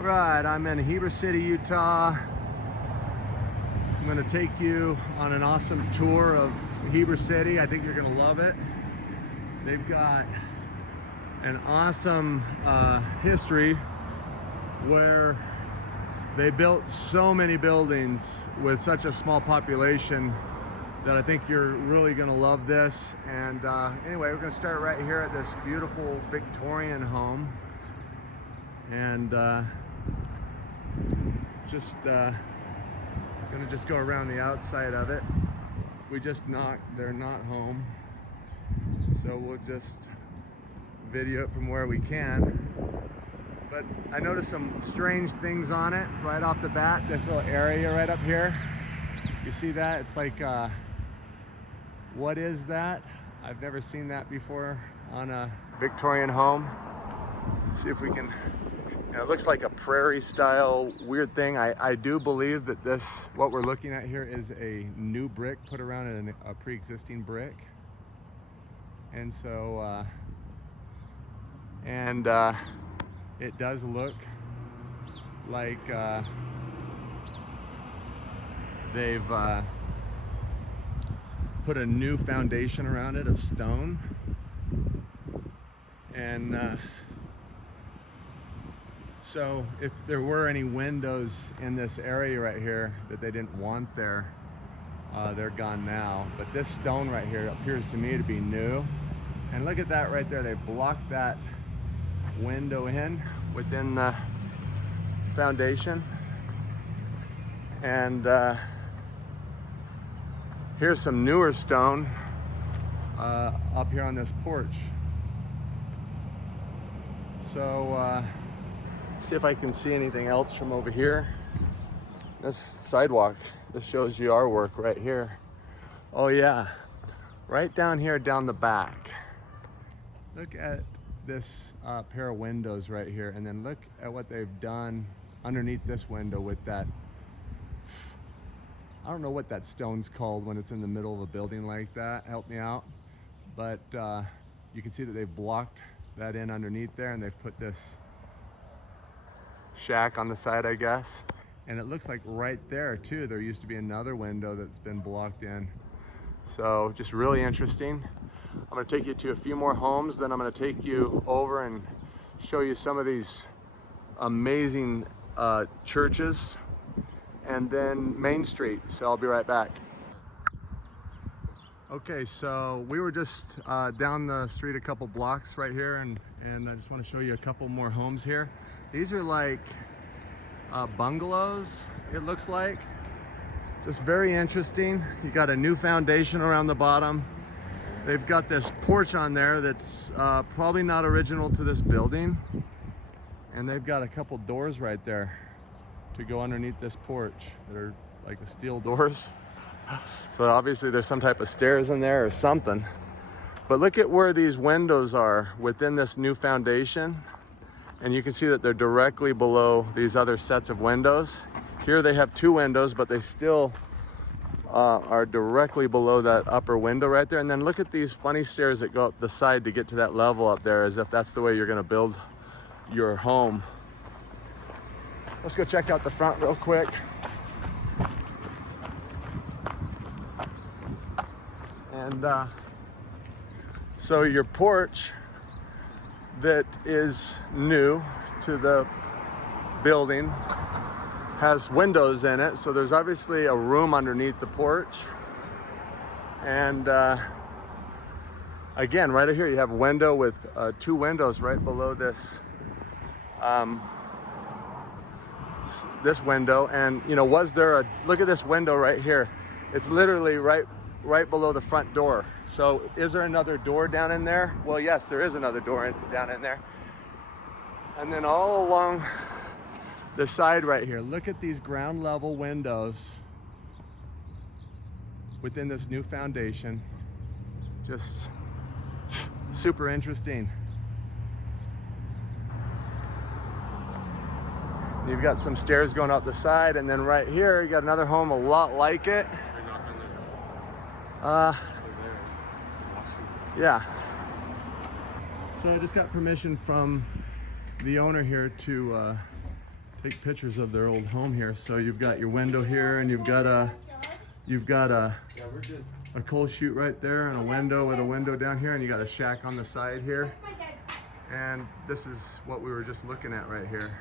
All right, I'm in Heber City, Utah. I'm gonna take you on an awesome tour of Heber City. I think you're gonna love it. They've got an awesome history where they built so many buildings with such a small population that I think you're really gonna love this. And anyway, we're gonna start right here at this beautiful Victorian home. And gonna just go around the outside of it. We just knocked, they're not home. So we'll just video it from where we can. But I noticed some strange things on it right off the bat. This little area right up here. You see that? It's like, what is that? I've never seen that before on a Victorian home. Let's see if we can, it looks like a prairie style weird thing. I do believe that this, what we're looking at here, is a new brick put around a pre-existing brick. And so, it does look like they've put a new foundation around it of stone. And so if there were any windows in this area right here that they didn't want there, they're gone now. But this stone right here appears to me to be new. And look at that right there. They blocked that window in within the foundation. And here's some newer stone up here on this porch. So see if I can see anything else from over here. This sidewalk, this shows you our work right here. Oh yeah, right down here, down the back. Look at this pair of windows right here, and then look at what they've done underneath this window with that, I don't know what that stone's called when it's in the middle of a building like that. Help me out. But you can see that they've blocked that in underneath there, and they've put this shack on the side, I guess. And it looks like right there too, there used to be another window that's been blocked in. So just really interesting. I'm gonna take you to a few more homes, then I'm gonna take you over and show you some of these amazing churches, and then Main Street. So I'll be right back. Okay, so we were just down the street a couple blocks right here, and I just want to show you a couple more homes here. These are like bungalows, it looks like. Just very interesting. You got a new foundation around the bottom. They've got this porch on there that's probably not original to this building. And they've got a couple doors right there to go underneath this porch that are like steel doors. So obviously there's some type of stairs in there or something. But look at where these windows are within this new foundation. And you can see that they're directly below these other sets of windows. Here they have two windows, but they still are directly below that upper window right there. And then look at these funny stairs that go up the side to get to that level up there, as if that's the way you're gonna build your home. Let's go check out the front real quick. And so your porch that is new to the building has windows in it, so there's obviously a room underneath the porch. And again, right here you have a window with two windows right below this this window. And you know, was there a, look at this window right here, it's literally right below the front door. So is there another door down in there? Well, yes, there is another door down in there. And then all along the side right here, look at these ground level windows within this new foundation. Just super interesting. You've got some stairs going up the side, and then right here you got another home a lot like it. Yeah. So I just got permission from the owner here to take pictures of their old home here. So you've got your window here, and you've got a coal chute right there, and a window with a window down here, and you got a shack on the side here. And this is what we were just looking at right here.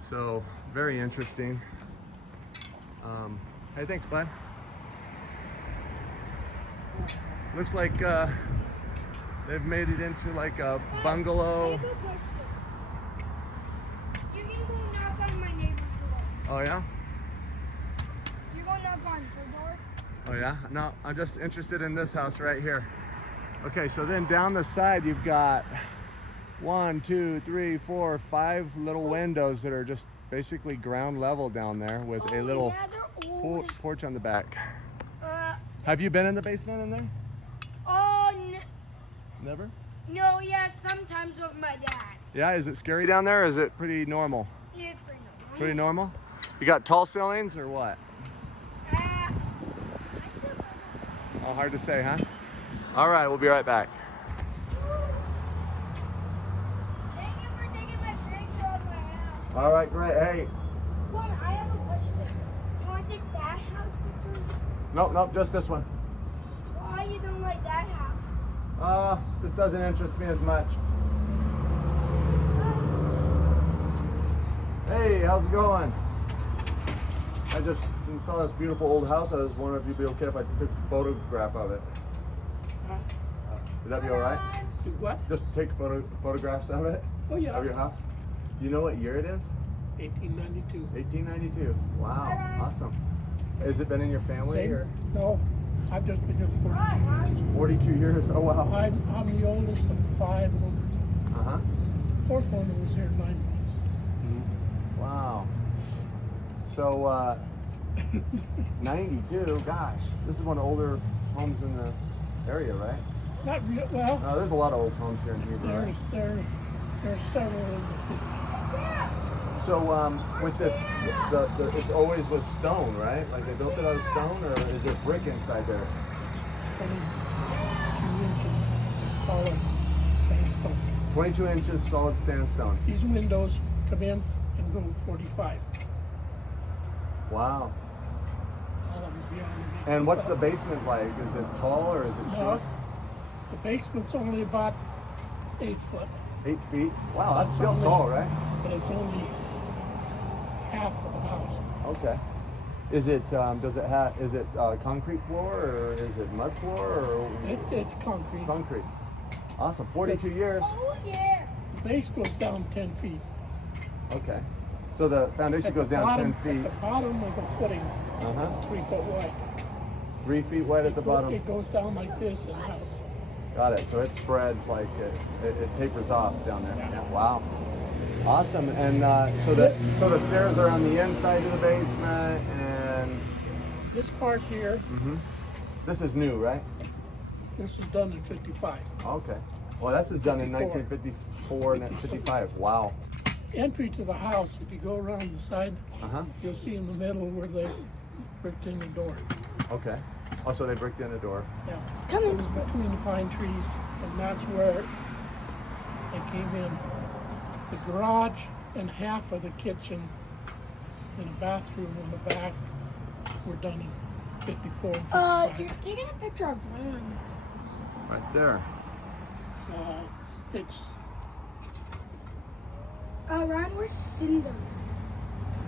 So very interesting. Hey, thanks, bud. Looks like they've made it into like a bungalow. You can go knock on my neighbor's door. Oh yeah? You go knock on her door? Oh yeah? No, I'm just interested in this house right here. Okay, so then down the side you've got 1, 2, 3, 4, 5 little windows that are just basically ground level down there with a little porch on the back. Have you been in the basement in there? Oh, Never? no, yeah, sometimes with my dad. Yeah, is it scary down there, or is it pretty normal? Yeah, it's pretty normal. Pretty normal? You got tall ceilings or what? Oh, hard to say, huh? All right, we'll be right back. Thank you for taking my picture of my house. All right, great. Hey. Mom, I have a question. Can I take that house pictures? Nope, just this one. Why you don't like that house? Just doesn't interest me as much. Hey, how's it going? I just saw this beautiful old house. I was wondering if you'd be okay if I took a photograph of it. Would that be all right? Do what? Just take photographs of it? Oh yeah. Of your house? Do you know what year it is? 1892. 1892. Wow, awesome. Has it been in your family? Same? Or? No, I've just been here 42 years. 42 years? Oh, wow. I'm the oldest of 5 owners. Uh-huh. Fourth owner was here 9 months. Mm-hmm. Wow. So, 92, gosh. This is one of the older homes in the area, right? Not real, well, There's a lot of old homes here in Heber, right? there's several in the 50s. So, with this, it's always was stone, right? Like they built it out of stone, or is there brick inside there? It's 22 inches solid sandstone. 22 inches solid sandstone. These windows come in and go 45. Wow. All of them beyond the And what's the basement like? Is it tall or is it short? The basement's only about 8 foot. 8 feet? Wow, that's still tall, right? But it's only half of the house. Okay. Is it is it concrete floor or is it mud floor or? It's concrete. Concrete. Awesome. 42 years. Oh, yeah. The base goes down 10 feet. Okay. So the foundation goes down 10 feet. At the bottom of the footing Uh-huh. is 3 foot wide. 3 feet wide at the bottom. It goes down like this and out. Got it. So it spreads like it tapers off down there. Yeah. Wow. Awesome. And so the stairs are on the inside of the basement, and This part here, this is new, right? this was done in 55. Okay. Well, this is done in 54. 1954 and 55. Wow. Entry to the house, if you go around the side, Uh-huh. you'll see in the middle where they bricked in the door. Okay. Oh, so they bricked in a door. Yeah. Come It in. was between the pine trees, and that's where they came in. The garage and half of the kitchen and a bathroom in the back were done in 54 and 55. You're taking a picture of Ron. Right there. So it's Ron, where's cinders?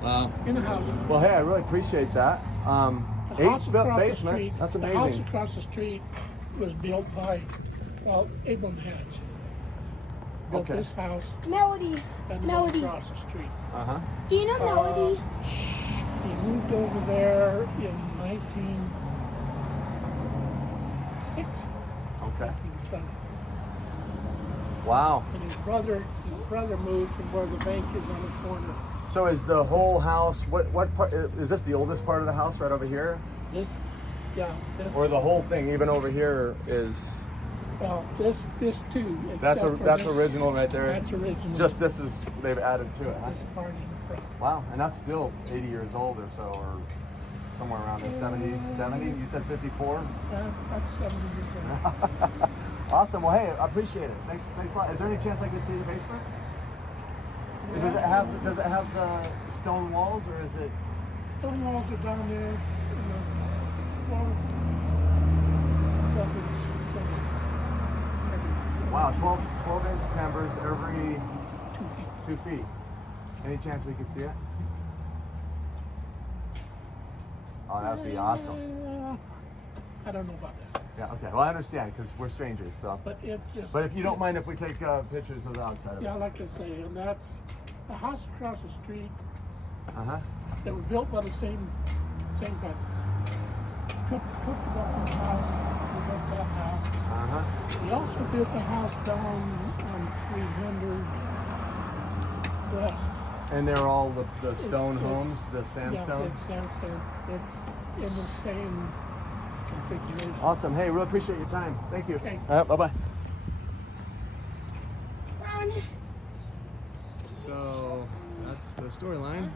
Wow. in the house. Well, hey, I really appreciate that. The 8 house foot across the basement. street. That's The house amazing. across the street was built by, Abram Hatch. Built Okay. this house Melody. and Melody. across the street. Uh-huh. Do you know Melody? He moved over there in 1906. Okay. 1907. Wow. And his brother moved from where the bank is on the corner. So is the whole house, what part, is this the oldest part of the house right over here? This Or the whole thing, even over here is, this too. that's except for that's this. original right there? That's original. Just this is, they've added to it, huh? this part in the front. Wow, and that's still 80 years old or so, or somewhere around there, 70? You said 54? That's 70 years old. Awesome, well hey, I appreciate it. Thanks a lot. Is there any chance I can see the basement? Does it have the stone walls, or is it? Stone walls are down there in the floor. Wow, 12-inch timbers every 2 feet. 2 feet. Any chance we can see it? Oh, that'd be awesome. I don't know about that. Yeah, okay. Well, I understand, because we're strangers, so. But it just. But if you don't mind if we take pictures of the outside of it. Yeah, like I say, and that's the house across the street. Uh-huh. They were built by the same guy. Cook built his house. We built that house. Uh-huh. He also built the house down on 300 West. And they're all the stone homes, the sandstone? Yeah, it's sandstone. It's in the same configuration. Awesome. Hey, really appreciate your time. Thank you. Okay. All right, bye-bye. Run. So that's the storyline.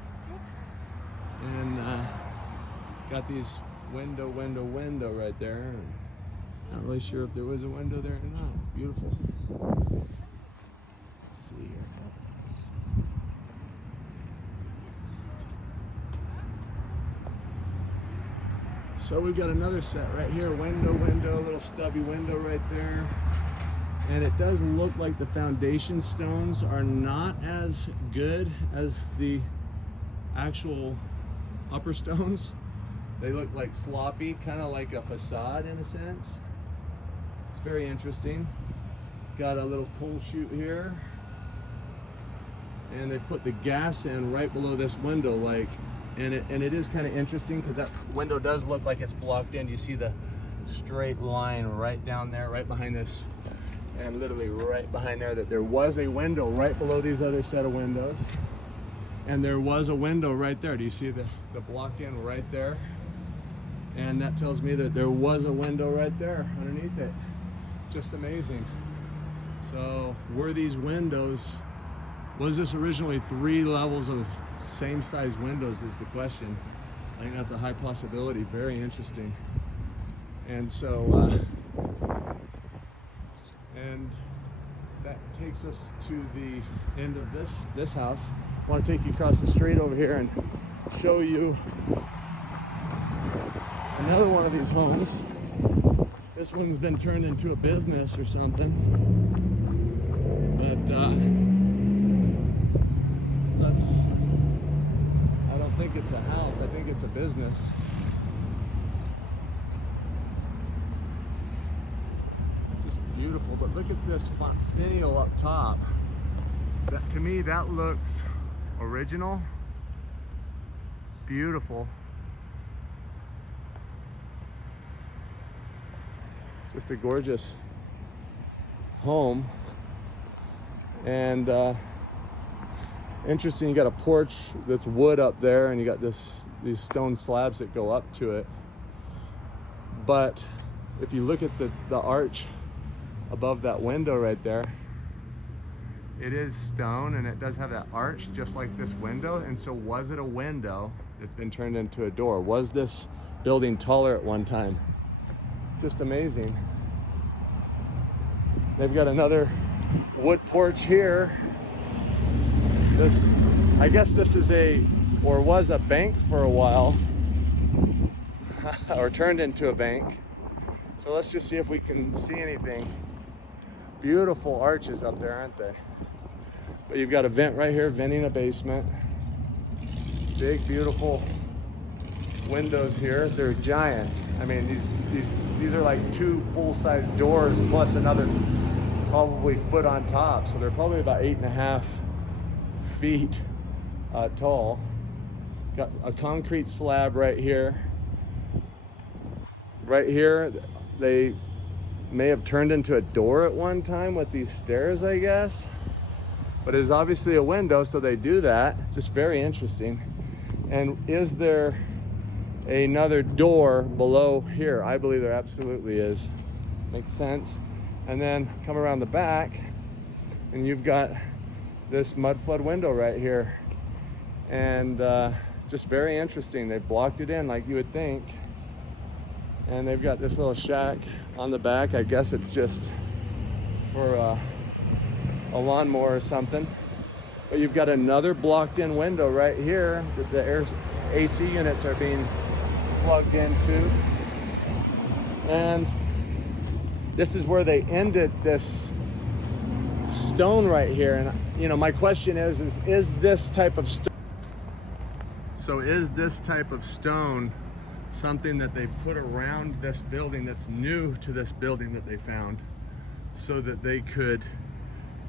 And got these window right there. Not really sure if there was a window there or not. It's beautiful. Let's see here. So we've got another set right here. Window, little stubby window right there. And it does look like the foundation stones are not as good as the actual upper stones. They look like sloppy, kind of like a facade in a sense. It's very interesting. Got a little coal chute here. And they put the gas in right below this window, like, and it is kind of interesting because that window does look like it's blocked in. You see the straight line right down there, right behind this, and literally right behind there, that there was a window right below these other set of windows. And there was a window right there. Do you see the block in right there? And that tells me that there was a window right there underneath it. Just amazing. So were these windows, was this originally 3 levels of same size windows is the question. I think that's a high possibility. Very interesting. And so, and that takes us to the end of this house. I want to take you across the street over here and show you another one of these homes. This one's been turned into a business or something. But I don't think it's a house, I think it's a business. Just beautiful, but look at this finial up top. That, to me, that looks original, beautiful. Just a gorgeous home. And interesting, you got a porch that's wood up there, and you got these stone slabs that go up to it. But if you look at the arch above that window right there, it is stone, and it does have that arch just like this window. And so was it a window that's been turned into a door? Was this building taller at one time? Just amazing. They've got another wood porch here. I guess this is or was a bank for a while, or turned into a bank. So let's just see if we can see anything. Beautiful arches up there, aren't they? But you've got a vent right here, venting a basement. Big, beautiful windows here. They're giant. I mean, these are like 2 full-size doors plus another probably foot on top. So they're probably about 8.5 feet tall. Got a concrete slab right here. Right here, they may have turned into a door at one time with these stairs, I guess. But it is obviously a window, so they do that. Just very interesting. And is there another door below here? I believe there absolutely is. Makes sense. And then come around the back, and you've got this mud flood window right here. And just very interesting. They blocked it in like you would think. And they've got this little shack on the back. I guess it's just for a lawnmower or something. But you've got another blocked in window right here that the AC units are being plugged into. And this is where they ended this stone right here. And you know, my question is this type of stone, so is this type of stone something that they put around this building that's new to this building that they found, so that they could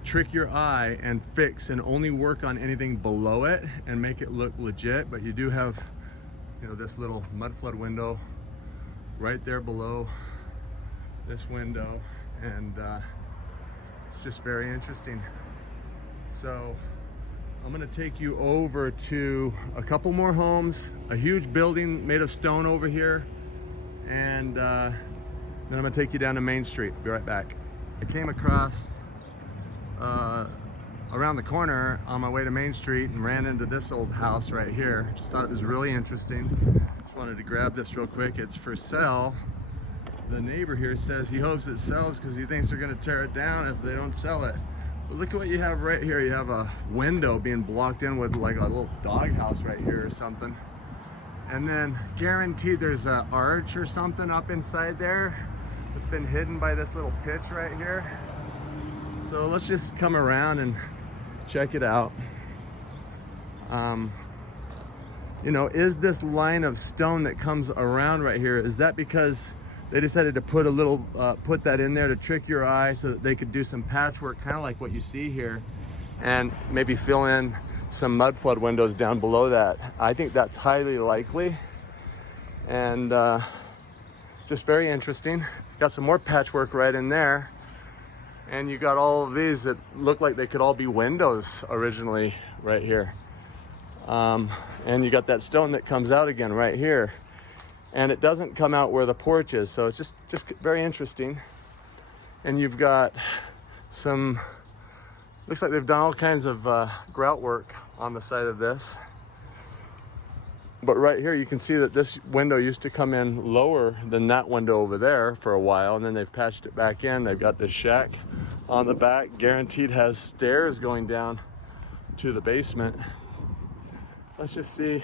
trick your eye and fix and only work on anything below it and make it look legit? But you do have, you know, this little mud flood window right there below this window, and it's just very interesting. So I'm gonna take you over to a couple more homes, a huge building made of stone over here, and then I'm gonna take you down to Main Street. Be right back. I came across around the corner on my way to Main Street and ran into this old house right here. Just thought it was really interesting. Just wanted to grab this real quick. It's for sale. The neighbor here says he hopes it sells because he thinks they're gonna tear it down if they don't sell it. But look at what you have right here. You have a window being blocked in with like a little doghouse right here or something. And then guaranteed there's an arch or something up inside there. It's been hidden by this little pitch right here. So let's just come around and check it out. You know, is this line of stone that comes around right here, is that because they decided to put a little, put that in there to trick your eye so that they could do some patchwork, kind of like what you see here, and maybe fill in some mud flood windows down below that? I think that's highly likely, and just very interesting. Got some more patchwork right in there, and you got all of these that look like they could all be windows originally right here. And you got that stone that comes out again right here, and it doesn't come out where the porch is, so it's just very interesting. And you've got some, looks like they've done all kinds of grout work on the side of this. But right here you can see that this window used to come in lower than that window over there for a while, and then they've patched it back in. They've got this shack on the back, guaranteed has stairs going down to the basement. Let's just see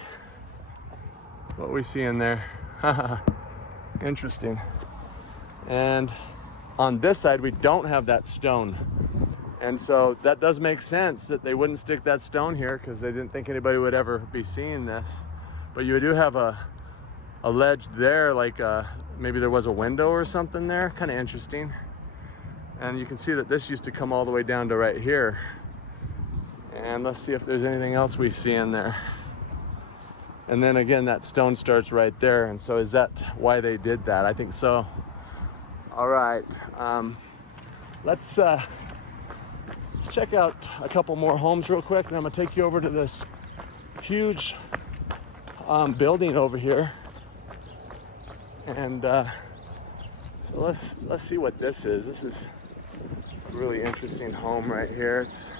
what we see in there. Interesting. And on this side we don't have that stone, and so that does make sense that they wouldn't stick that stone here, because they didn't think anybody would ever be seeing this. But you do have a ledge there, like maybe there was a window or something there. Kind of interesting. And you can see that this used to come all the way down to right here. And let's see if there's anything else we see in there. And then again, that stone starts right there. And so is that why they did that? I think so. All right, let's check out a couple more homes real quick, and I'm gonna take you over to this huge building over here. And so let's see what this is. This is a really interesting home right here. It's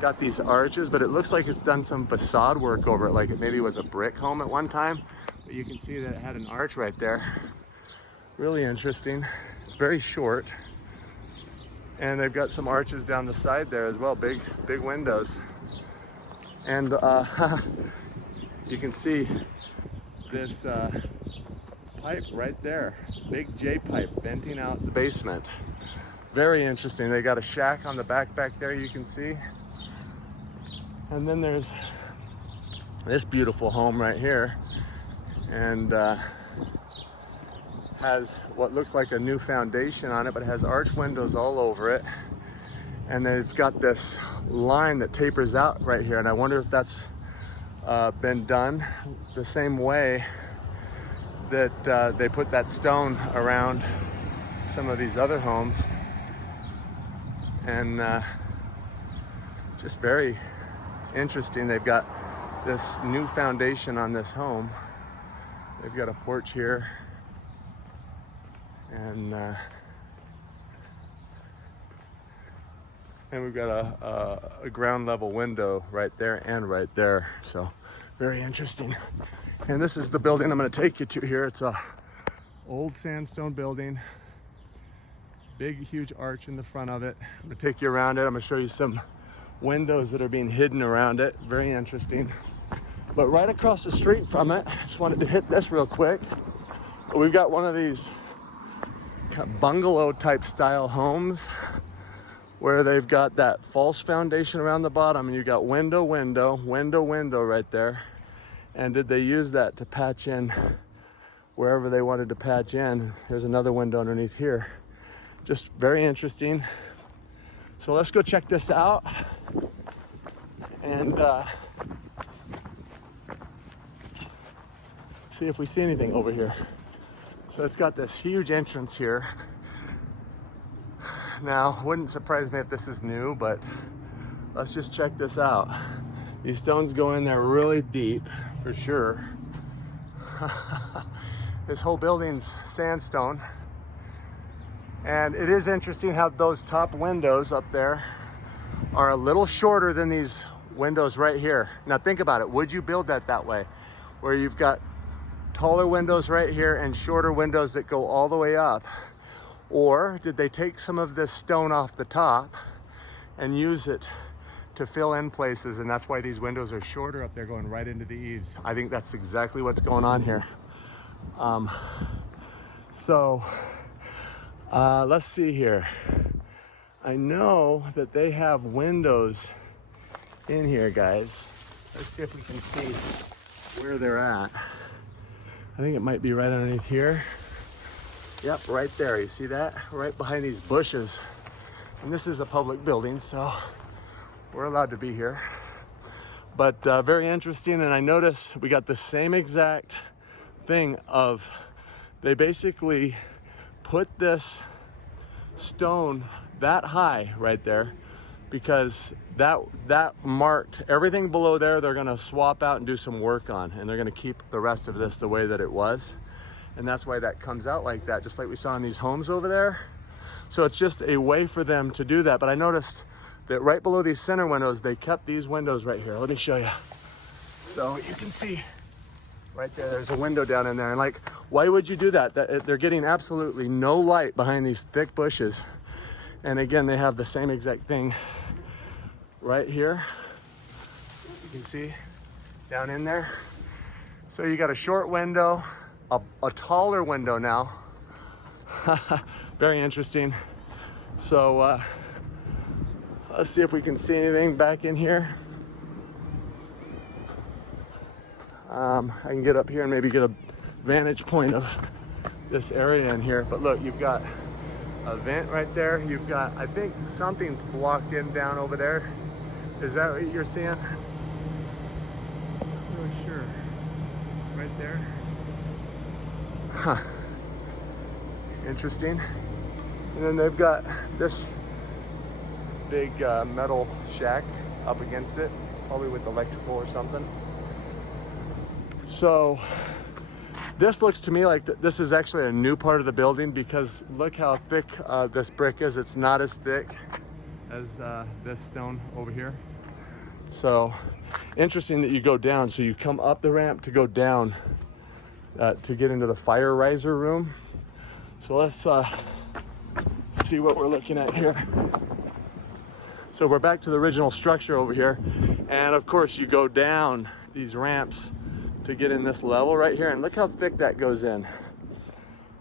got these arches, but it looks like it's done some facade work over it, like it maybe was a brick home at one time. But you can see that it had an arch right there. Really interesting. It's very short, and they've got some arches down the side there as well, big windows. And you can see this pipe right there, big J pipe venting out the basement. Very interesting. They got a shack on the back there, you can see. And then there's this beautiful home right here, and has what looks like a new foundation on it, but it has arch windows all over it. And they've got this line that tapers out right here, and I wonder if that's been done the same way that they put that stone around some of these other homes. And just very interesting. They've got this new foundation on this home. They've got a porch here, and we've got a ground level window right there and right there. So very interesting. And this is the building I'm going to take you to here. It's a old sandstone building, big huge arch in the front of it. I'm going to take you around it. I'm going to show you some windows that are being hidden around it. Very interesting. But right across the street from it, I just wanted to hit this real quick. We've got one of these bungalow type style homes where they've got that false foundation around the bottom, and you got window right there. And did they use that to patch in wherever they wanted to patch in? There's another window underneath here. Just very interesting. So let's go check this out and see if we see anything over here. So it's got this huge entrance here. Now, wouldn't surprise me if this is new, but let's just check this out. These stones go in there really deep, for sure. This whole building's sandstone. And it is interesting how those top windows up there are a little shorter than these windows right here. Now think about it, would you build that way? Where you've got taller windows right here and shorter windows that go all the way up? Or did they take some of this stone off the top and use it to fill in places, and that's why these windows are shorter up there going right into the eaves? I think that's exactly what's going on here. Let's see here. I know that they have windows in here, guys. Let's see if we can see where they're at. I think it might be right underneath here. Yep, right there. You see that? Right behind these bushes. And this is a public building, so we're allowed to be here. But very interesting. And I noticed we got the same exact thing of, they basically put this stone that high right there because that marked everything below there. They're going to swap out and do some work on, and they're going to keep the rest of this the way that it was. And that's why that comes out like that, just like we saw in these homes over there. So it's just a way for them to do that. But I noticed that right below these center windows, they kept these windows right here. Let me show you. So you can see right there, there's a window down in there. And like, why would you do that? They're getting absolutely no light behind these thick bushes. And again, they have the same exact thing right here. You can see down in there. So you got a short window, a taller window now. Very interesting. So let's see if we can see anything back in here. I can get up here and maybe get a vantage point of this area in here. But look, you've got a vent right there. You've got, I think something's blocked in down over there. Is that what you're seeing? Not really sure. Right there. Huh. Interesting. And then they've got this big metal shack up against it, probably with electrical or something. So this looks to me like this is actually a new part of the building, because look how thick this brick is. It's not as thick as this stone over here. So interesting that you go down. So you come up the ramp to go down to get into the fire riser room. So let's see what we're looking at here. So we're back to the original structure over here. And of course you go down these ramps to get in this level right here. And look how thick that goes in.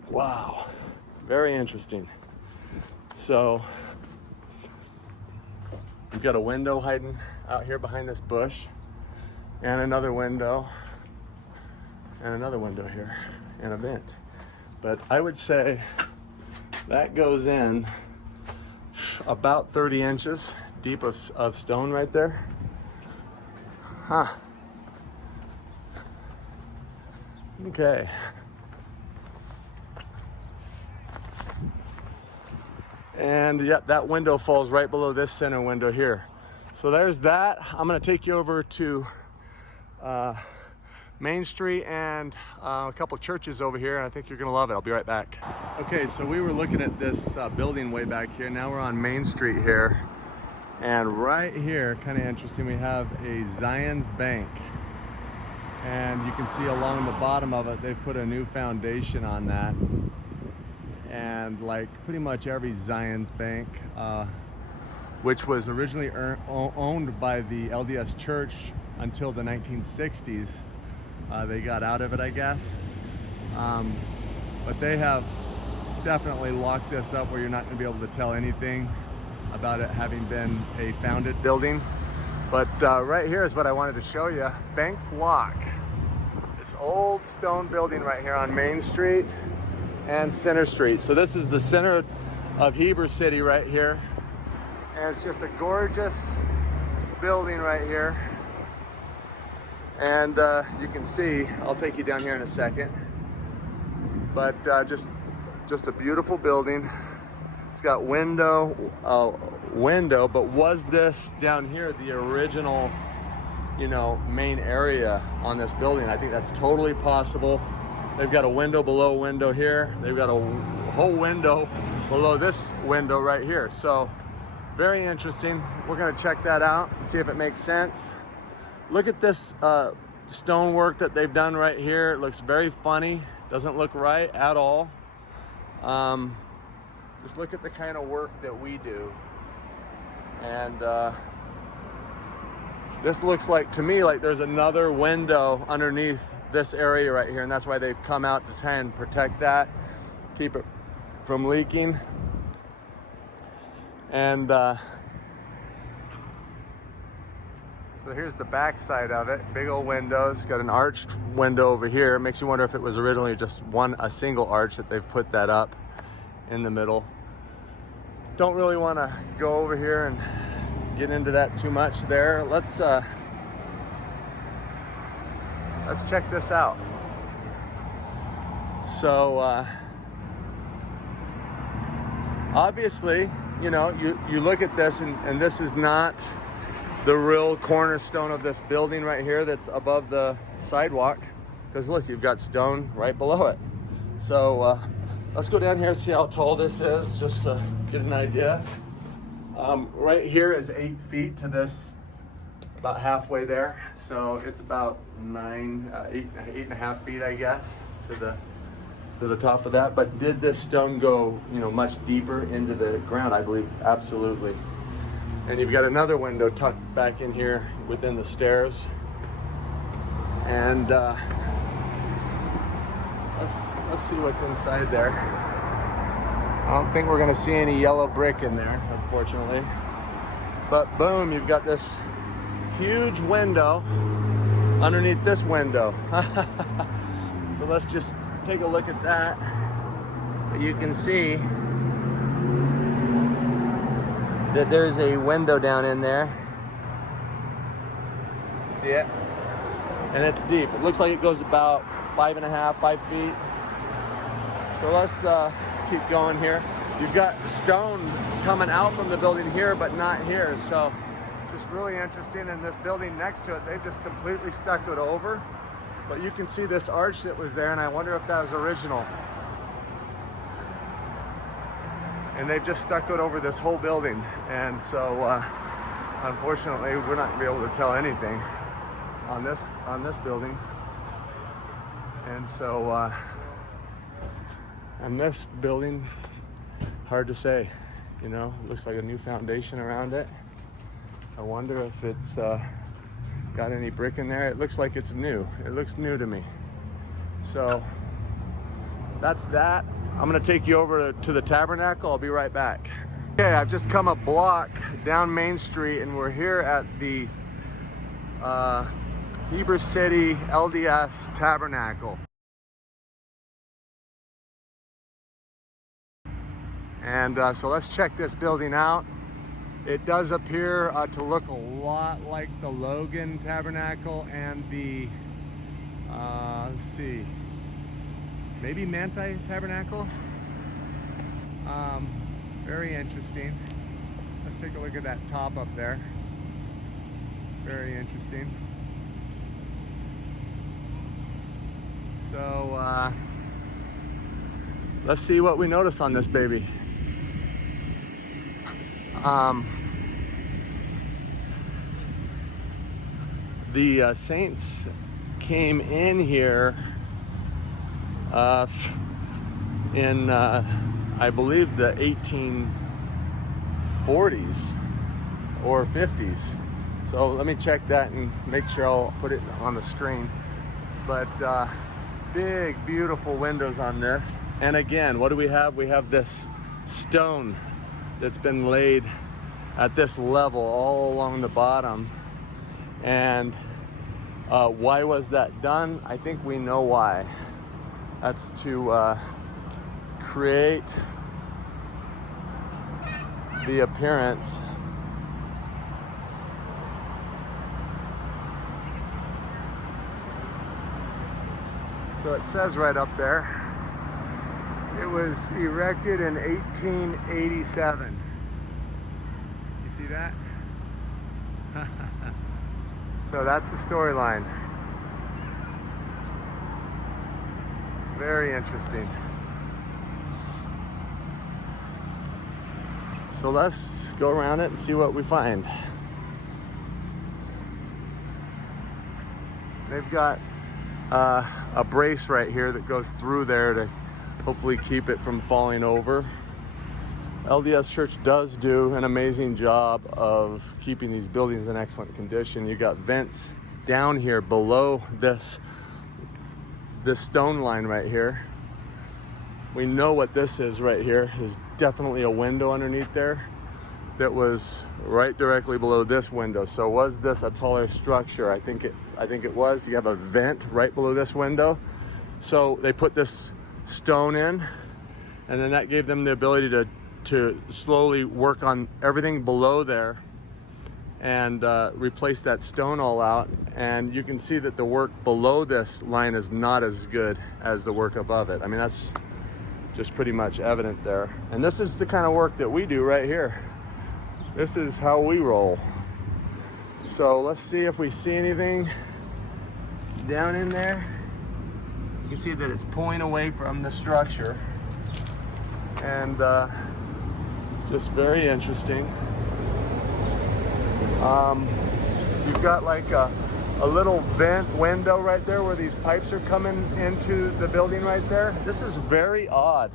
Wow, very interesting. So we've got a window hiding out here behind this bush, and another window, and another window here, and a vent. But I would say that goes in about 30 inches deep of stone right there. Huh. Okay. And yep, that window falls right below this center window here. So there's that. I'm gonna take you over to Main Street and a couple churches over here. I think you're gonna love it. I'll be right back. Okay, so we were looking at this building way back here. Now we're on Main Street here. And right here, kind of interesting, we have a Zion's Bank. And you can see along the bottom of it, they've put a new foundation on that. And like pretty much every Zion's Bank which was originally owned by the LDS Church until the 1960s. They got out of it, I guess. But they have definitely locked this up where you're not going to be able to tell anything about it having been a founded building. But right here is what I wanted to show you. Bank Block. This old stone building right here on Main Street and Center Street. So this is the center of Heber City right here. And it's just a gorgeous building right here. And you can see, I'll take you down here in a second. But just a beautiful building. It's got window, but was this down here the original, you know, main area on this building? I think that's totally possible. They've got a window below window here. They've got a whole window below this window right here. So very interesting. We're gonna check that out and see if it makes sense. Look at this stonework that they've done right here. It looks very funny. Doesn't look right at all. Just look at the kind of work that we do. And this looks like, to me, like there's another window underneath this area right here, and that's why they've come out to try and protect that, keep it from leaking. And so here's the back side of it. Big old windows. Got an arched window over here. Makes you wonder if it was originally just a single arch that they've put that up in the middle. Don't really want to go over here and get into that too much there. Let's check this out. So obviously, you know, you look at this and this is not the real cornerstone of this building right here that's above the sidewalk, because look, you've got stone right below it. So let's go down here and see how tall this is, just to get an idea. Right here is 8 feet to this, about halfway there. So it's about 8.5 feet, I guess, to the top of that. But did this stone go, you know, much deeper into the ground? I believe absolutely. And you've got another window tucked back in here within the stairs. And let's see what's inside there. I don't think we're gonna see any yellow brick in there, unfortunately. But boom, you've got this huge window underneath this window. So let's just take a look at that. But you can see that there's a window down in there. See it? And it's deep. It looks like it goes about 5 feet. So let's keep going here. You've got stone coming out from the building here, but not here. So just really interesting. In this building next to it, they've just completely stuck it over. But you can see this arch that was there, and I wonder if that was original. And they've just stuck it over this whole building. And so unfortunately, we're not gonna be able to tell anything on this building. And so on this building, hard to say, you know, it looks like a new foundation around it. I wonder if it's got any brick in there. It looks like it's new. It looks new to me. So that's that. I'm gonna take you over to the Tabernacle. I'll be right back. Okay, I've just come a block down Main Street and we're here at the Heber City LDS Tabernacle. And so let's check this building out. It does appear to look a lot like the Logan Tabernacle and the, let's see, maybe Manti Tabernacle. Very interesting. Let's take a look at that top up there. Very interesting. So let's see what we notice on this baby. The saints came in here in I believe the 1840s, or 50s. So let me check that and make sure I'll put it on the screen. But big, beautiful windows on this. And again, what do we have? We have this stone that's been laid at this level all along the bottom. And why was that done? I think we know why. That's to create the appearance so it says right up there, it was erected in 1887. You see that? So that's the storyline. Very interesting. So let's go around it and see what we find. They've got a brace right here that goes through there to hopefully keep it from falling over. LDS Church does do an amazing job of keeping these buildings in excellent condition. You got vents down here below this stone line right here. We know what this is right here. There's definitely a window underneath there that was right directly below this window. So was this a taller structure? I think it was. You have a vent right below this window. So they put this stone in, and then that gave them the ability to slowly work on everything below there and replace that stone all out. And you can see that the work below this line is not as good as the work above it. I mean, that's just pretty much evident there. And this is the kind of work that we do right here. This is how we roll. So let's see if we see anything down in there. You can see that it's pulling away from the structure. And just very interesting. You've got like a little vent window right there where these pipes are coming into the building right there. This is very odd.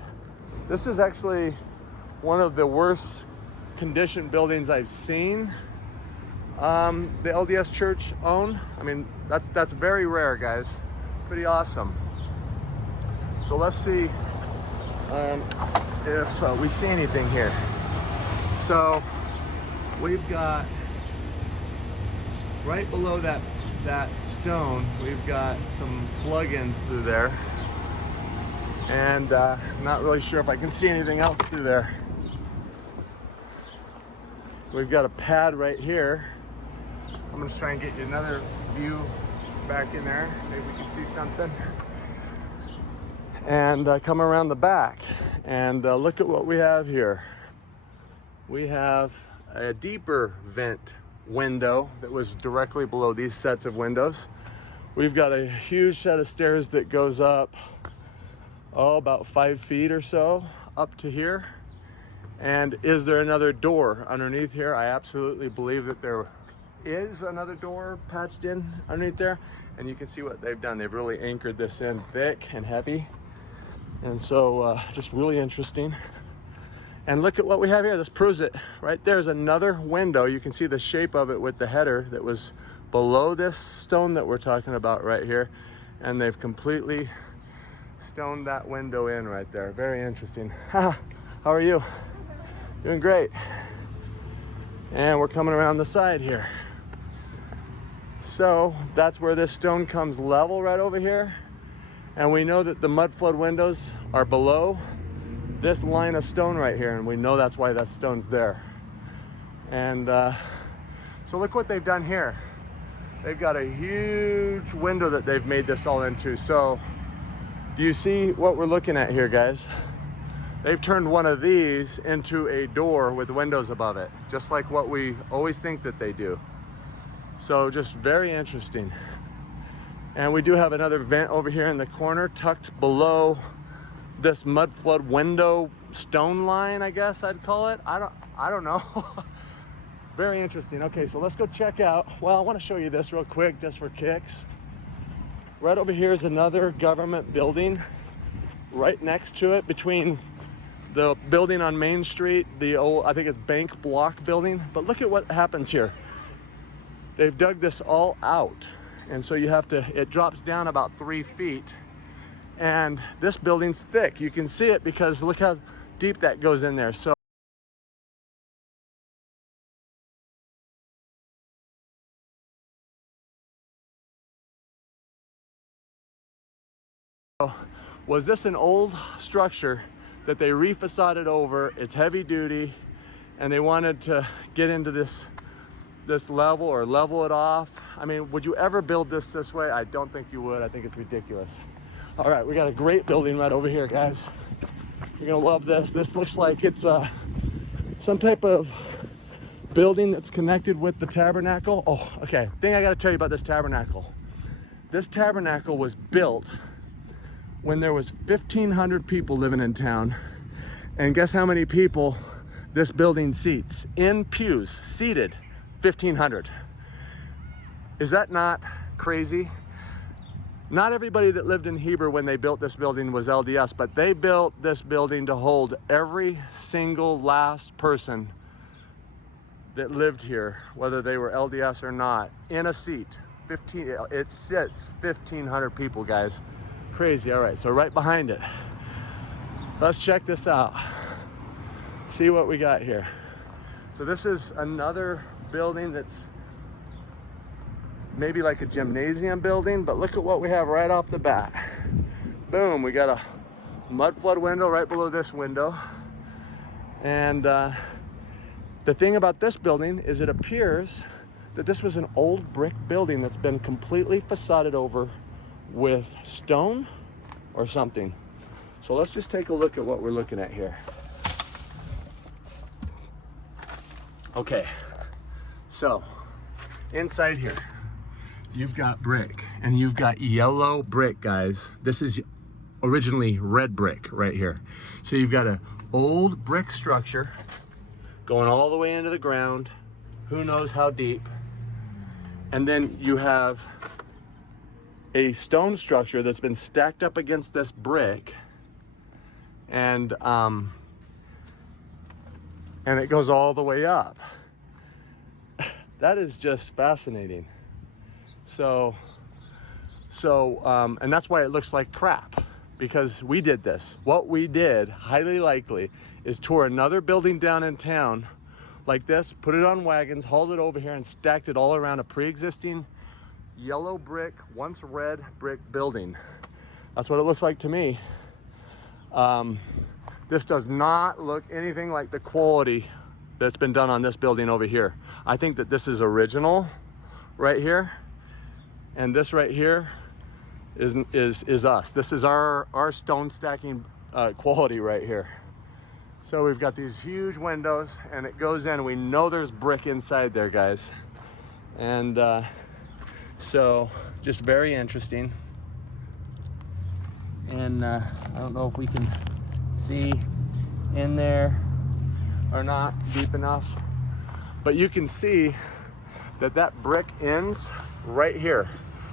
This is actually one of the worst conditioned buildings I've seen the LDS Church own. I mean, that's very rare, guys. Pretty awesome. So let's see if we see anything here. So we've got right below that stone, we've got some plugins through there, and not really sure if I can see anything else through there. We've got a pad right here. I'm gonna try and get you another view back in there. Maybe we can see something. And come around the back and look at what we have here. We have a deeper vent window that was directly below these sets of windows. We've got a huge set of stairs that goes up, about 5 feet or so up to here. And is there another door underneath here? I absolutely believe that there is another door patched in underneath there. And you can see what they've done. They've really anchored this in thick and heavy. And so just really interesting. And look at what we have here. This proves it. Right there's another window. You can see the shape of it with the header that was below this stone that we're talking about right here. And they've completely stoned that window in right there. Very interesting. How are you? Doing great. And we're coming around the side here. So that's where this stone comes level right over here. And we know that the mudflood windows are below this line of stone right here, and we know that's why that stone's there. And so look what they've done here. They've got a huge window that they've made this all into. So do you see what we're looking at here, guys? They've turned one of these into a door with windows above it, just like what we always think that they do. So just very interesting. And we do have another vent over here in the corner tucked below this mudflood window stone line, I guess I'd call it. I don't know. Very interesting. Okay, so let's go check out. Well, I want to show you this real quick just for kicks. Right over here is another government building. Right next to it, between the building on Main Street, the old, I think it's Bank Block building. But look at what happens here. They've dug this all out. And so you have to, it drops down about 3 feet. And this building's thick. You can see it because look how deep that goes in there. So was this an old structure that they refacaded over? It's heavy duty, and they wanted to get into this level or level it off. I mean, would you ever build this way? I don't think you would. I think it's ridiculous. All right, we got a great building right over here, guys. You're gonna love this. This looks like it's some type of building that's connected with the tabernacle. Oh, okay. Thing I gotta tell you about this tabernacle. This tabernacle was built when there was 1,500 people living in town. And guess how many people this building seats? In pews, seated, 1,500. Is that not crazy? Not everybody that lived in Heber when they built this building was LDS, but they built this building to hold every single last person that lived here, whether they were LDS or not, in a seat. It sits 1,500 people, guys. Crazy. All right, so right behind it, let's check this out, see what we got here. So this is another building that's maybe like a gymnasium building, but look at what we have right off the bat. Boom, we got a mud flood window right below this window. And the thing about this building is it appears that this was an old brick building that's been completely facaded over with stone or something. So let's just take a look at what we're looking at here. Okay, so inside here, you've got brick, and you've got yellow brick, guys. This is originally red brick right here. So you've got an old brick structure going all the way into the ground, who knows how deep. And then you have a stone structure that's been stacked up against this brick, and it goes all the way up. That is just fascinating. So and that's why it looks like crap, because we did this. What we did, highly likely, is tore another building down in town like this, put it on wagons, hauled it over here, and stacked it all around a pre-existing yellow brick, once red brick building. That's what it looks like to me. This does not look anything like the quality that's been done on this building over here. I think that this is original right here, and this right here is us. This is our stone stacking quality right here. So we've got these huge windows, and it goes in. We know there's brick inside there, guys. And so just very interesting. And I don't know if we can see in there or not deep enough, but you can see that that brick ends right here.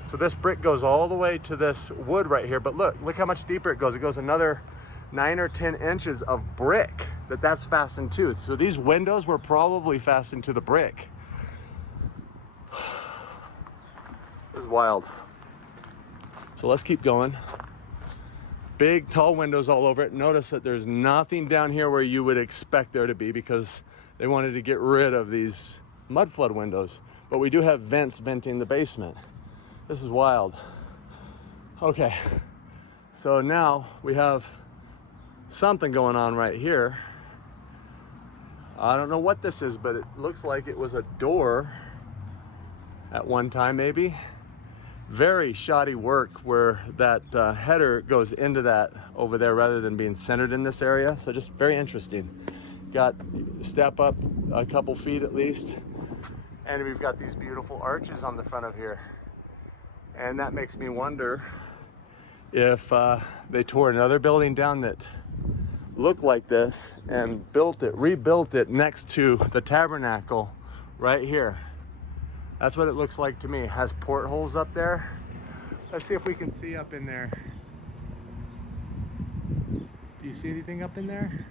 So this brick goes all the way to this wood right here, but look how much deeper it goes. It goes another 9 or 10 inches of brick that's fastened to. So these windows were probably fastened to the brick. This is wild. So let's keep going. Big tall windows all over it. Notice that there's nothing down here where you would expect there to be, because they wanted to get rid of these mud flood windows. But we do have vents venting the basement. This is wild. Okay, so now we have something going on right here. I don't know what this is, but it looks like it was a door at one time, maybe. Very shoddy work where that header goes into that over there rather than being centered in this area. So just very interesting. Got step up a couple feet at least, and we've got these beautiful arches on the front of here. And that makes me wonder if they tore another building down that looked like this and rebuilt it next to the tabernacle right here. That's what it looks like to me. It has portholes up there. Let's see if we can see up in there. Do you see anything up in there?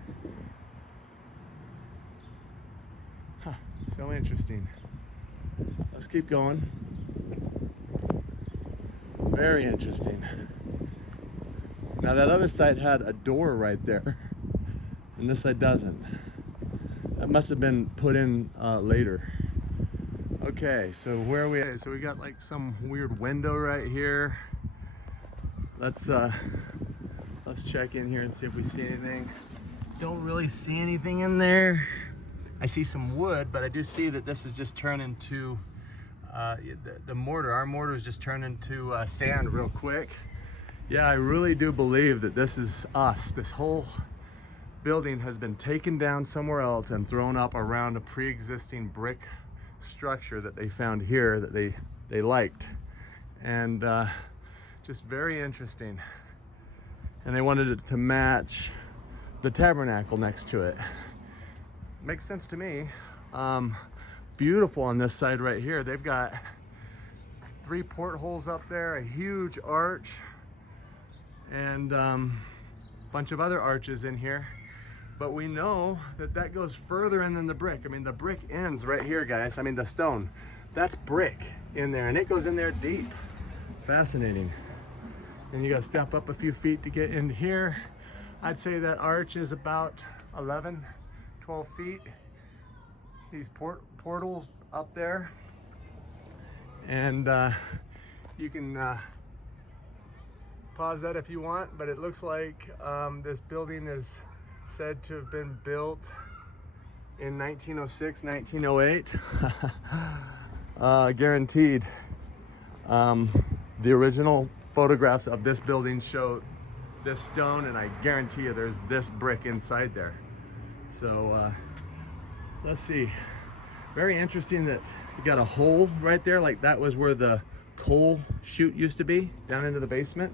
So interesting. Let's keep going. Very interesting. Now that other side had a door right there, and this side doesn't. That must have been put in later. Okay, so where are we at? So we got like some weird window right here. Let's check in here and see if we see anything. Don't really see anything in there. I see some wood, but I do see that this is just turned into the mortar. Our mortar is just turned into sand real quick. Yeah, I really do believe that this is us. This whole building has been taken down somewhere else and thrown up around a pre-existing brick structure that they found here that they liked. And just very interesting. And they wanted it to match the tabernacle next to it. Makes sense to me. Beautiful on this side right here. They've got 3 portholes up there, a huge arch, and bunch of other arches in here. But we know that that goes further in than the brick. I mean, the brick ends right here, guys. I mean, the stone, that's brick in there, and it goes in there deep. Fascinating. And you gotta step up a few feet to get into here. I'd say that arch is about 11, 12 feet. These portals up there. And you can pause that if you want, but it looks like this building is said to have been built in 1906, 1908. Guaranteed. The original photographs of this building show this stone, and I guarantee you there's this brick inside there. So let's see. Very interesting that you got a hole right there, like that was where the coal chute used to be, down into the basement.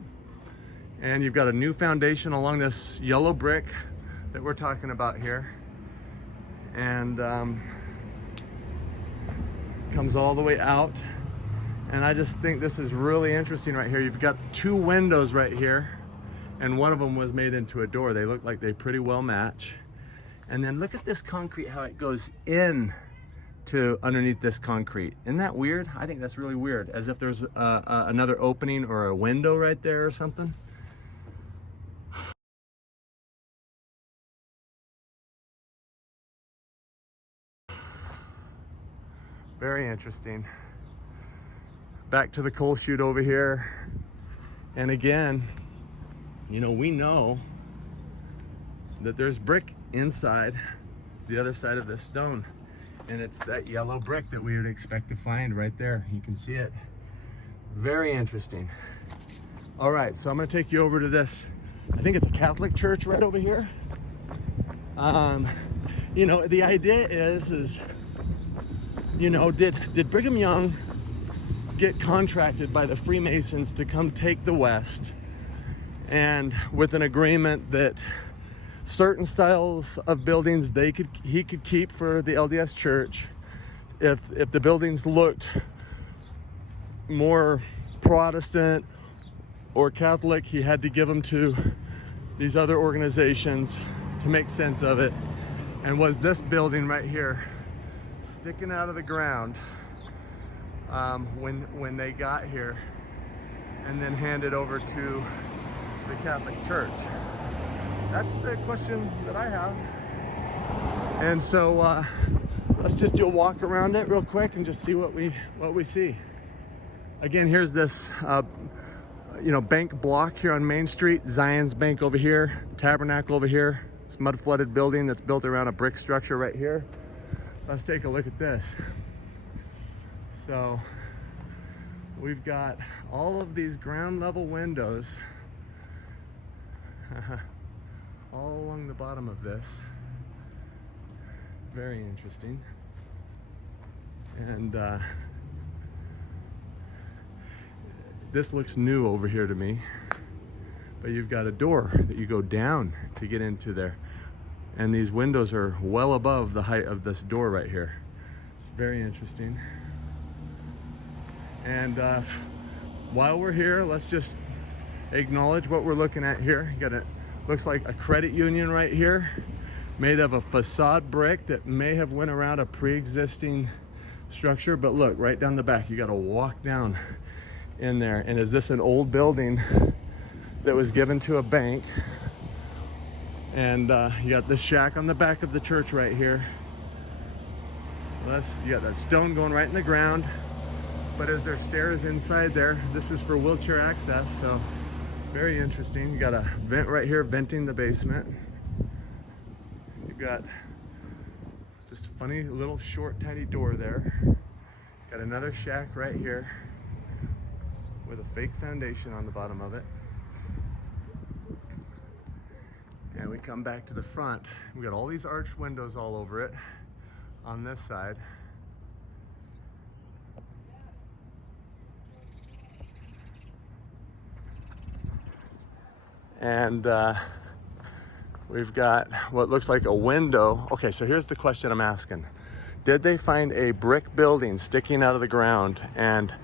And you've got a new foundation along this yellow brick that we're talking about here. And comes all the way out. And I just think this is really interesting right here. You've got 2 windows right here, and one of them was made into a door. They look like they pretty well match. And then look at this concrete, how it goes in to underneath this concrete. Isn't that weird? I think that's really weird, as if there's another opening or a window right there or something. Very interesting. Back to the coal chute over here. And again, you know, we know that there's brick inside the other side of this stone. And it's that yellow brick that we would expect to find right there. You can see it. Very interesting. All right, so I'm gonna take you over to this, I think it's a Catholic church right over here. You know, the idea is, you know, did Brigham Young get contracted by the Freemasons to come take the West, and with an agreement that certain styles of buildings he could keep for the LDS Church. If the buildings looked more Protestant or Catholic, he had to give them to these other organizations to make sense of it. And was this building right here sticking out of the ground when they got here, and then handed over to the Catholic Church? That's the question that I have. And so let's just do a walk around it real quick and just see what we see. Again, here's this you know, bank block here on Main Street. Zion's Bank over here, Tabernacle over here. This mud flooded building that's built around a brick structure right here. Let's take a look at this. So we've got all of these ground level windows all along the bottom of this. Very interesting. And this looks new over here to me, but you've got a door that you go down to get into there, and these windows are well above the height of this door right here. It's very interesting. And while we're here, let's just acknowledge what we're looking at here. You got a, looks like a credit union right here made of a facade brick that may have went around a pre-existing structure. But look, right down the back, you got to walk down in there. And is this an old building that was given to a bank? And you got this shack on the back of the church right here. You got that stone going right in the ground. But is there stairs inside there? This is for wheelchair access, so very interesting. You got a vent right here, venting the basement. You've got just a funny little short, tiny door there. Got another shack right here with a fake foundation on the bottom of it. And we come back to the front. We got all these arched windows all over it on this side. And we've got what looks like a window. Okay, so here's the question I'm asking. Did they find a brick building sticking out of the ground and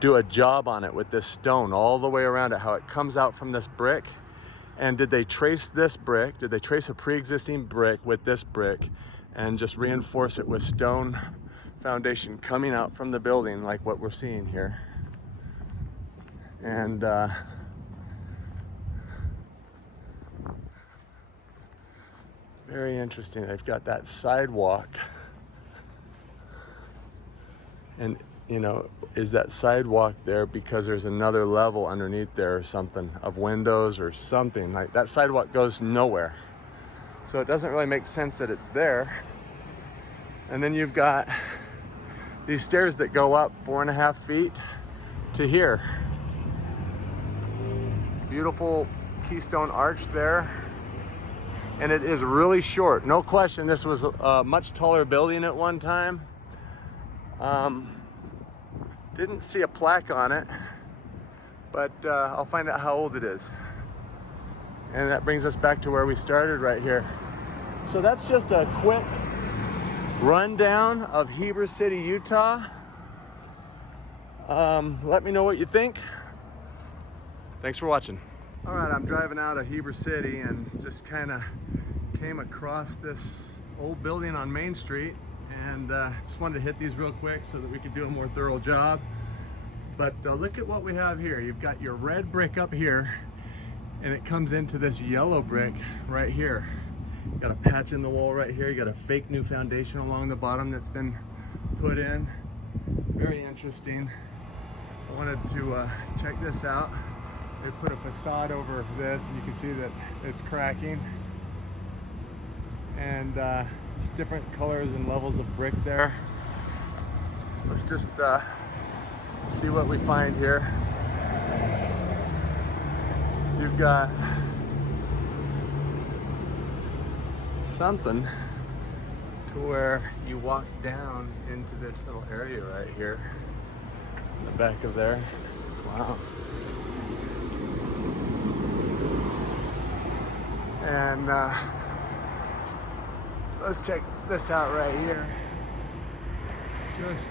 do a job on it with this stone all the way around it, how it comes out from this brick? And did they trace this brick? Did they trace a pre-existing brick with this brick and just reinforce it with stone foundation coming out from the building like what we're seeing here? And very interesting. They've got that sidewalk. And, you know, is that sidewalk there because there's another level underneath there or something of windows or something? Like that sidewalk goes nowhere. So it doesn't really make sense that it's there. And then you've got these stairs that go up 4.5 feet to here. Beautiful keystone arch there. And it is really short. No question, this was a much taller building at one time. Didn't see a plaque on it, but I'll find out how old it is. And that brings us back to where we started right here. So that's just a quick rundown of Heber City, Utah. Let me know what you think. Thanks for watching. All right, I'm driving out of Heber City and just kind of came across this old building on Main Street, and just wanted to hit these real quick so that we could do a more thorough job. But look at what we have here. You've got your red brick up here, and it comes into this yellow brick right here. You got a patch in the wall right here. You got a fake new foundation along the bottom that's been put in. Very interesting. I wanted to check this out. They put a facade over this, and you can see that it's cracking. And just different colors and levels of brick there. Let's just see what we find here. You've got something to where you walk down into this little area right here in the back of there. Wow. And let's check this out right here. Just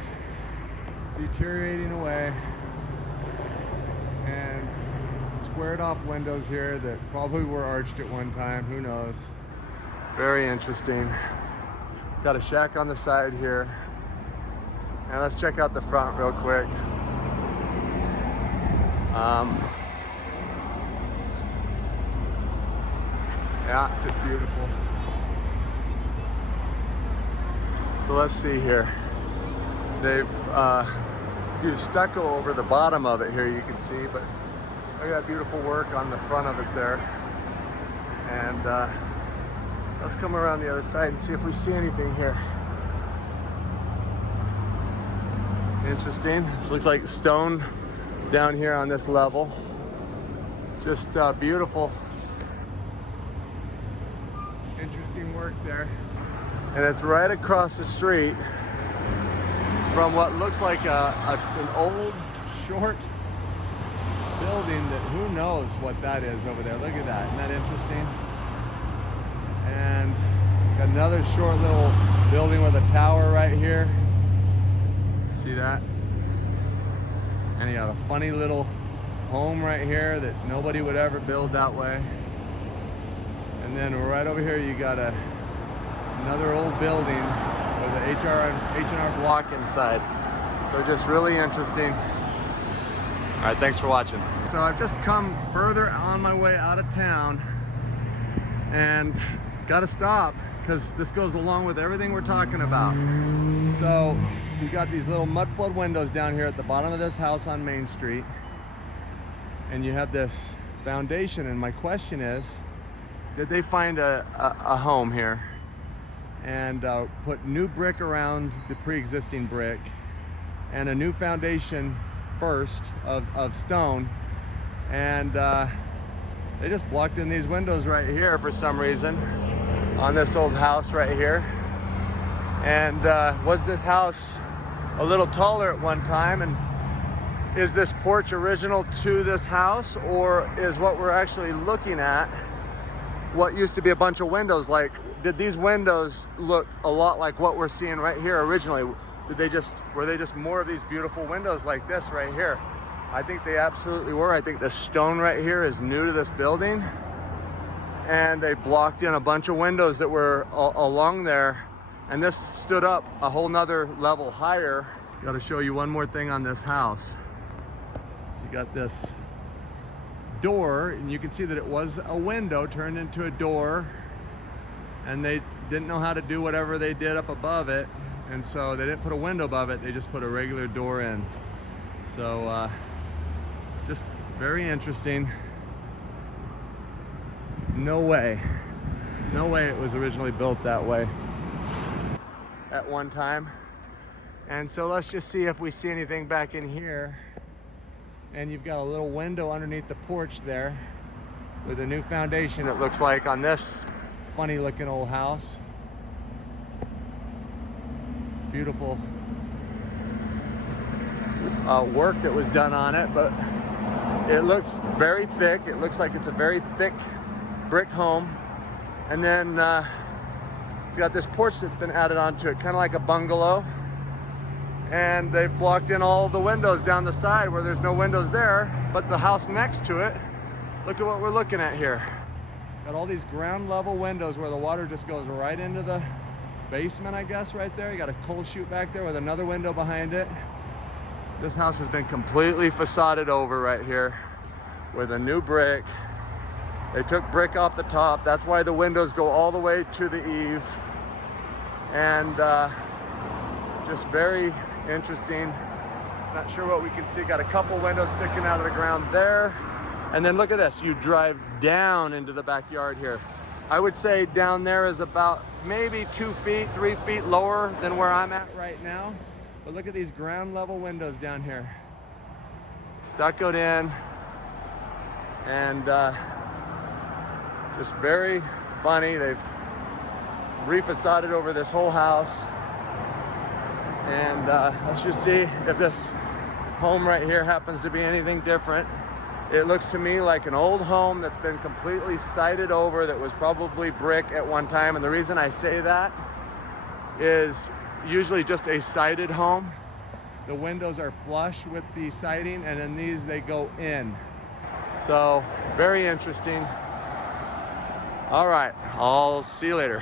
deteriorating away, and squared off windows here that probably were arched at one time, who knows. Very interesting. Got a shack on the side here. And let's check out the front real quick. Yeah, just beautiful. So let's see here. They've used stucco over the bottom of it here, you can see, but I got beautiful work on the front of it there. And let's come around the other side and see if we see anything here. Interesting. This looks like stone down here on this level. Just beautiful. Interesting work there. And it's right across the street from what looks like an old, short building that who knows what that is over there. Look at that. Isn't that interesting? And got another short little building with a tower right here. See that? And you got a funny little home right here that nobody would ever build that way. And then right over here you got a Another old building with an H&R block inside. So just really interesting. All right, thanks for watching. So I've just come further on my way out of town and gotta stop because this goes along with everything we're talking about. So you got these little mud flood windows down here at the bottom of this house on Main Street, and you have this foundation, and my question is, did they find a home here and put new brick around the pre-existing brick and a new foundation first of stone, and they just blocked in these windows right here for some reason on this old house right here. And was this house a little taller at one time, and is this porch original to this house, or is what we're actually looking at what used to be a bunch of windows? Like, did these windows look a lot like what we're seeing right here originally? Were they just more of these beautiful windows like this right here? I think they absolutely were. I think the stone right here is new to this building, and they blocked in a bunch of windows that were along there, and this stood up a whole nother level higher. Got to show you one more thing on this house. You got this door, and you can see that it was a window turned into a door, and they didn't know how to do whatever they did up above it, and so they didn't put a window above it, they just put a regular door in. So just very interesting. No way it was originally built that way at one time. And so let's just see if we see anything back in here. And you've got a little window underneath the porch there with a new foundation, it looks like, on this funny looking old house. Beautiful work that was done on it, but it looks very thick. It looks like it's a very thick brick home. And then it's got this porch that's been added onto it, kind of like a bungalow. And they've blocked in all the windows down the side where there's no windows there, but the house next to it, look at what we're looking at here. Got all these ground level windows where the water just goes right into the basement, I guess, right there. You got a coal chute back there with another window behind it. This house has been completely facaded over right here with a new brick. They took brick off the top. That's why the windows go all the way to the eave. And just very interesting. Not sure what we can see. Got a couple windows sticking out of the ground there. And then look at this. You drive down into the backyard here. I would say down there is about maybe 2 feet, 3 feet lower than where I'm at right now. But look at these ground level windows down here. Stuccoed in. And just very funny. They've refacaded over this whole house. And let's just see if this home right here happens to be anything different. It looks to me like an old home that's been completely sided over, that was probably brick at one time. And the reason I say that is usually just a sided home, the windows are flush with the siding, and then these, they go in. So very interesting. All right, I'll see you later.